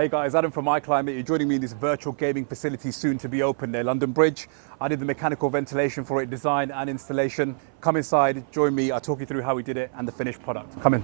Hey guys, Adam from iClimate. You're joining me in this virtual gaming facility soon to be open near London Bridge. I did the mechanical ventilation for it, design and installation. Come inside, join me, I'll talk you through how we did it and the finished product. Come in.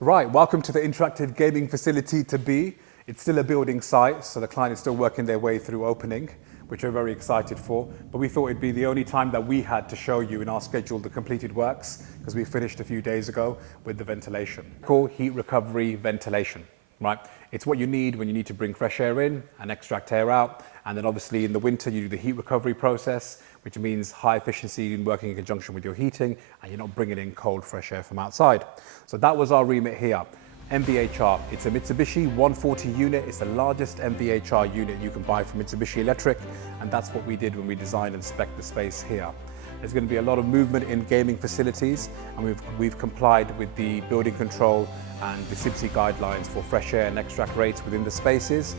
Right, welcome to the interactive gaming facility to be. It's still a building site, so the client is still working their way through opening, which we're very excited for. But we thought it'd be the only time that we had to show you in our schedule the completed works, because we finished a few days ago with the ventilation. Called heat recovery ventilation, right? It's what you need when you need to bring fresh air in and extract air out. And then obviously in the winter, you do the heat recovery process, which means high efficiency in working in conjunction with your heating, and you're not bringing in cold, fresh air from outside. So that was our remit here. MVHR, it's a Mitsibushi 140 unit. It's the largest MVHR unit you can buy from Mitsibushi Electric, and that's what we did when we designed and spec'd the space here. There's going to be a lot of movement in gaming facilities, and we've complied with the building control and the CIBSI guidelines for fresh air and extract rates within the spaces.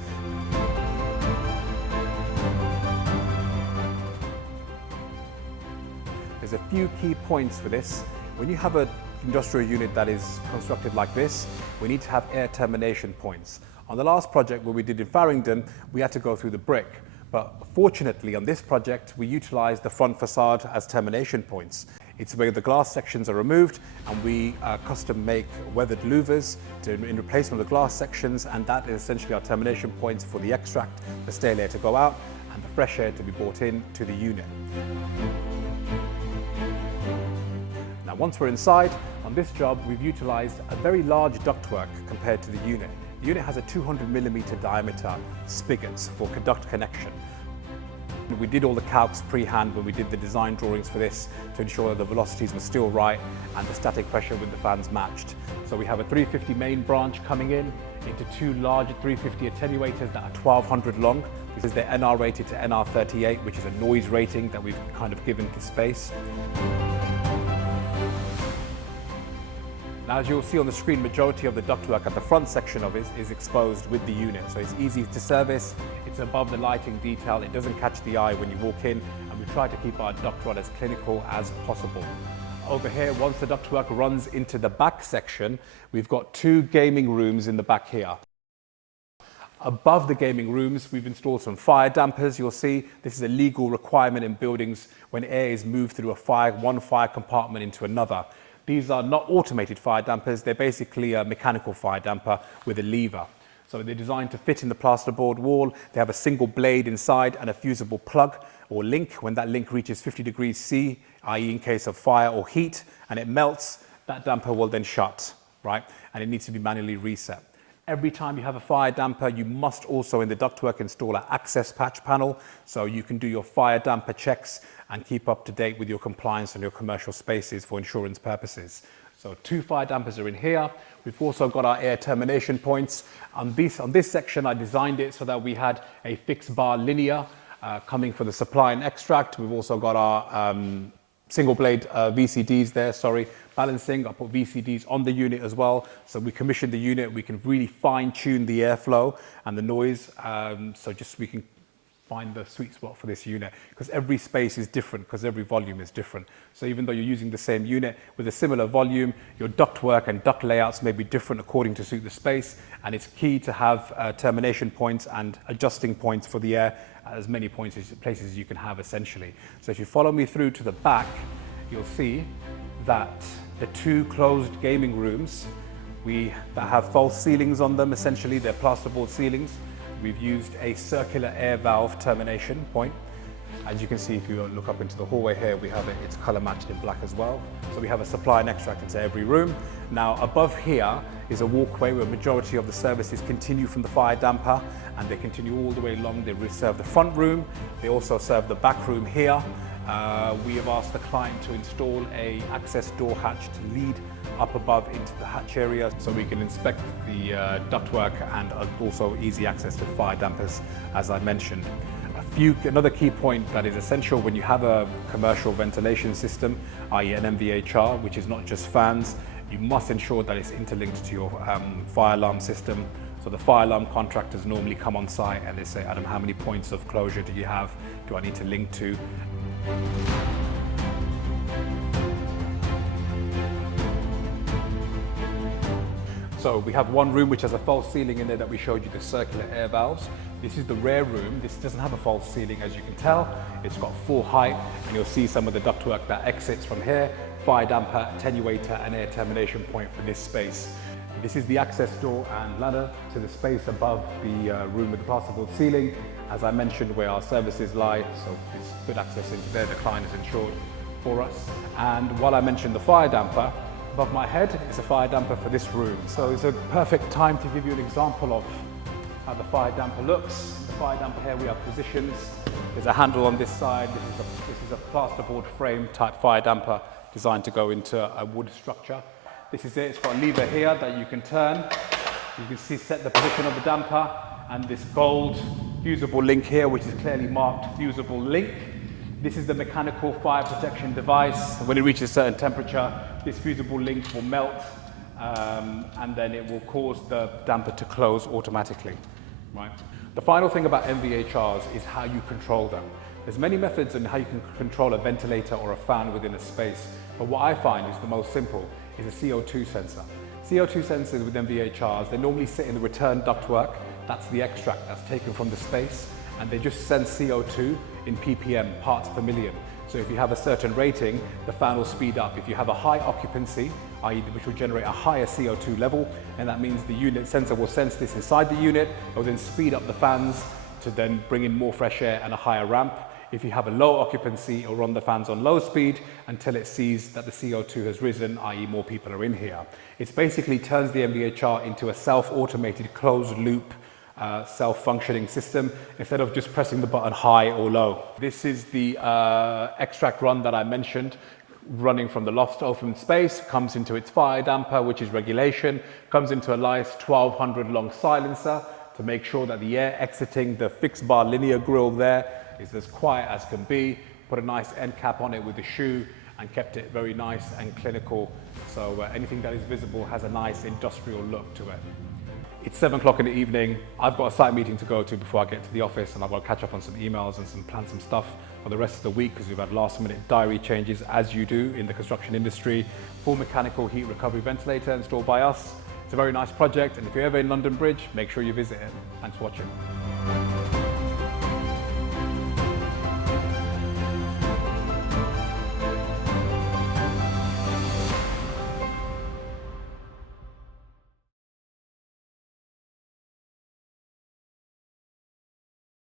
There's a few key points for this. When you have an industrial unit that is constructed like this, we need to have air termination points. On the last project where we did in Farringdon, we had to go through the brick. But fortunately on this project, we utilized the front facade as termination points. It's where the glass sections are removed, and we custom make weathered louvres in replacement of the glass sections, and that is essentially our termination points for the extract, the stale air to go out, and the fresh air to be brought in to the unit. Now, once we're inside, on this job, we've utilized a very large ductwork compared to the unit. The unit has a 200mm diameter spigots for duct connection. We did all the calcs pre-hand when we did the design drawings for this to ensure that the velocities were still right and the static pressure with the fans matched. So we have a 350 main branch coming in into two large 350 attenuators that are 1200 long. This is the NR rated to NR 38, which is a noise rating that we've kind of given to space. Now, as you'll see on the screen, majority of the ductwork at the front section of it is exposed with the unit. So it's easy to service, it's above the lighting detail, it doesn't catch the eye when you walk in, and we try to keep our duct rod as clinical as possible. Over here, once the ductwork runs into the back section, we've got two gaming rooms in the back here. Above the gaming rooms, we've installed some fire dampers. You'll see this is a legal requirement in buildings when air is moved through one fire compartment into another. These are not automated fire dampers, they're basically a mechanical fire damper with a lever. So they're designed to fit in the plasterboard wall. They have a single blade inside and a fusible plug or link. When that link reaches 50 degrees C, i.e. in case of fire or heat, and it melts, that damper will then shut, right? And it needs to be manually reset. Every time you have a fire damper, you must also in the ductwork install an access patch panel, so you can do your fire damper checks and keep up to date with your compliance on your commercial spaces for insurance purposes. So two fire dampers are in here. We've also got our air termination points. On this section, I designed it so that we had a fixed bar linear coming for the supply and extract. We've also got our single blade VCDs there, balancing. I put VCDs on the unit as well. So we commissioned the unit, we can really fine tune the airflow and the noise. So we can find the sweet spot for this unit, because every space is different, because every volume is different. So even though you're using the same unit with a similar volume, your ductwork and duct layouts may be different according to suit the space. And it's key to have termination points and adjusting points for the air, as many places as you can have essentially. So if you follow me through to the back, you'll see that the two closed gaming rooms, that have false ceilings on them, essentially they're plasterboard ceilings. We've used a circular air valve termination point. As you can see, if you look up into the hallway here, we have it's color matched in black as well. So we have a supply and extract into every room. Now above here is a walkway where majority of the services continue from the fire damper, and they continue all the way along. They serve the front room. They also serve the back room here. We have asked the client to install a access door hatch to lead up above into the hatch area, so we can inspect the ductwork and also easy access to the fire dampers, as I mentioned. Another key point that is essential when you have a commercial ventilation system, i.e. an MVHR, which is not just fans, You must ensure that it's interlinked to your fire alarm system. So the fire alarm contractors normally come on site and they say, Adam, how many points of closure do you have? Do I need to link to? So we have one room which has a false ceiling in there that we showed you, the circular air valves. This is the rear room. This doesn't have a false ceiling, as you can tell. It's got full height, and you'll see some of the ductwork that exits from here. Fire damper, attenuator, and air termination point for this space. This is the access door and ladder to the space above the room with the plasterboard ceiling. As I mentioned, where our services lie, so it's good access into there. The client is insured for us. And while I mentioned the fire damper, above my head is a fire damper for this room. So it's a perfect time to give you an example of how the fire damper looks. The fire damper here, we have positions. There's a handle on this side. This is a plasterboard frame type fire damper designed to go into a wood structure. This is it. It's got a lever here that you can turn. You can see set the position of the damper, and this gold fusible link here, which is clearly marked fusible link. This is the mechanical fire protection device. When it reaches a certain temperature, this fusible link will melt and then it will cause the damper to close automatically. Right? The final thing about MVHRs is how you control them. There's many methods in how you can control a ventilator or a fan within a space, but what I find is the most simple is a CO2 sensor. CO2 sensors with MVHRs, they normally sit in the return ductwork. That's the extract that's taken from the space, and they just sense CO2 in ppm, parts per million. So if you have a certain rating, the fan will speed up. If you have a high occupancy, i.e. which will generate a higher CO2 level, and that means the unit sensor will sense this inside the unit, it will then speed up the fans to then bring in more fresh air and a higher ramp. If you have a low occupancy, it will run the fans on low speed until it sees that the CO2 has risen, i.e. more people are in here. It basically turns the MVHR into a self-automated closed loop self-functioning system instead of just pressing the button high or low. This is the extract run that I mentioned, running from the loft open space, comes into its fire damper, which is regulation, comes into a nice 1200 long silencer to make sure that the air exiting the fixed bar linear grill there is as quiet as can be. Put a nice end cap on it with a shoe and kept it very nice and clinical, so anything that is visible has a nice industrial look to it. It's 7 o'clock in the evening. I've got a site meeting to go to before I get to the office, and I've got to catch up on some emails and plan some stuff for the rest of the week because we've had last minute diary changes, as you do in the construction industry. Full mechanical heat recovery ventilator installed by us. It's a very nice project, and if you're ever in London Bridge, make sure you visit it. Thanks for watching.